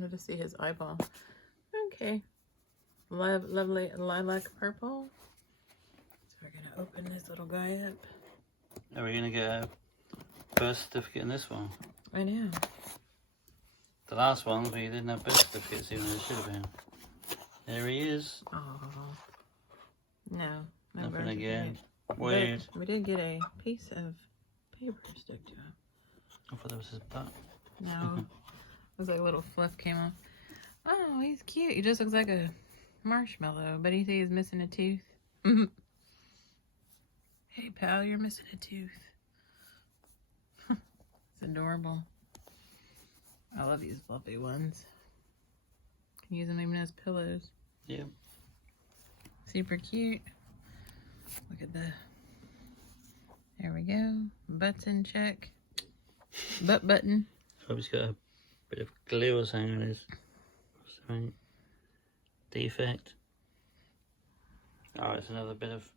wanted to see his eyeball. Okay. Lovely lilac purple. So we're going to open this little guy up. Are we going to get a birth certificate in this one? I know. The last ones we didn't have birth certificates even though they should have been. There he is. Oh. No. Nothing again. Weird. But we did get a piece of paper stuck to him. I thought that was his butt. No. It was like a little fluff came off. Oh, he's cute. He just looks like a marshmallow, but he says he's missing a tooth. Hey, pal, you're missing a tooth. It's adorable. I love these fluffy ones. Can use them even as pillows. Yeah. Super cute. Look at the... There we go. Butts in check. Butt button. Hope he's got a bit of glue or something on his something defect. Oh, it's another bit of...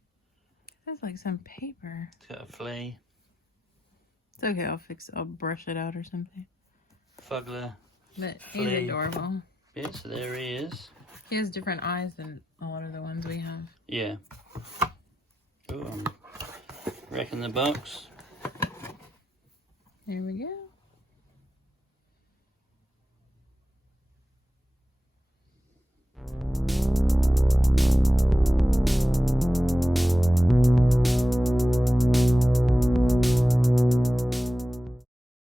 That's like some paper. It's got a flea. It's okay, I'll brush it out or something. Fuggler. But flea. he's adorable. Yeah, so there he is. He has different eyes than a lot of the ones we have. Yeah. Oh, I'm wrecking the box. Here we go.